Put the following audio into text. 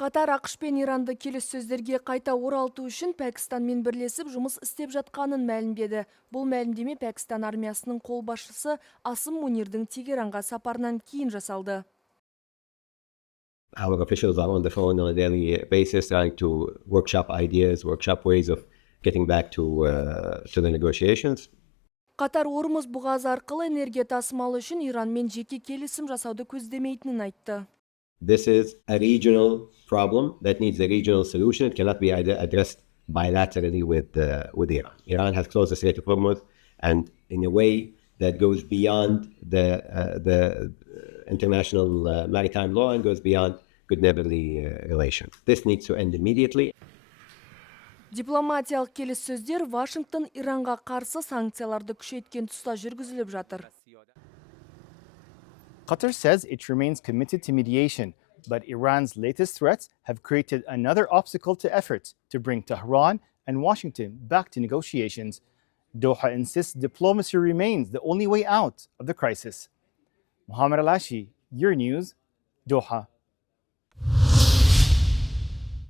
Қатар АШ пен Иранды келіссөздерге қайта оралту үшін Пәкістанмен бірлесіп жұмыс істеп жатқанын мәлімдеді. Бұл мәлімдеме Пәкістан армиясының қолбасшысы Асым Мунирдің Тегеранға сапарынан кейін жасалды. Our officials are on the phone on a daily basis trying to workshop ideas, workshop ways of getting back to the negotiations. Қатар Ормуз бұғазы арқылы энергия тасымалы үшін Иранмен жеке келісім жасауды көздемейтінін айтты. This is a regional problem that needs a regional solution. It cannot be addressed bilaterally with Iran. Iran has closed the Strait of Ормуз, and in a way that goes beyond the international maritime law and goes beyond good neighborly relations. This needs to end immediately. Дипломатиялық келіссөздер Вашингтон Иранға қарсы санкцияларды күшейткен тұста жүргізіліп жатыр. Qatar says it remains committed to mediation, but Iran's latest threats have created another obstacle to efforts to bring Tehran and Washington back to negotiations. Doha insists diplomacy remains the only way out of the crisis. Mohammed Al-Ashi, your news, Doha.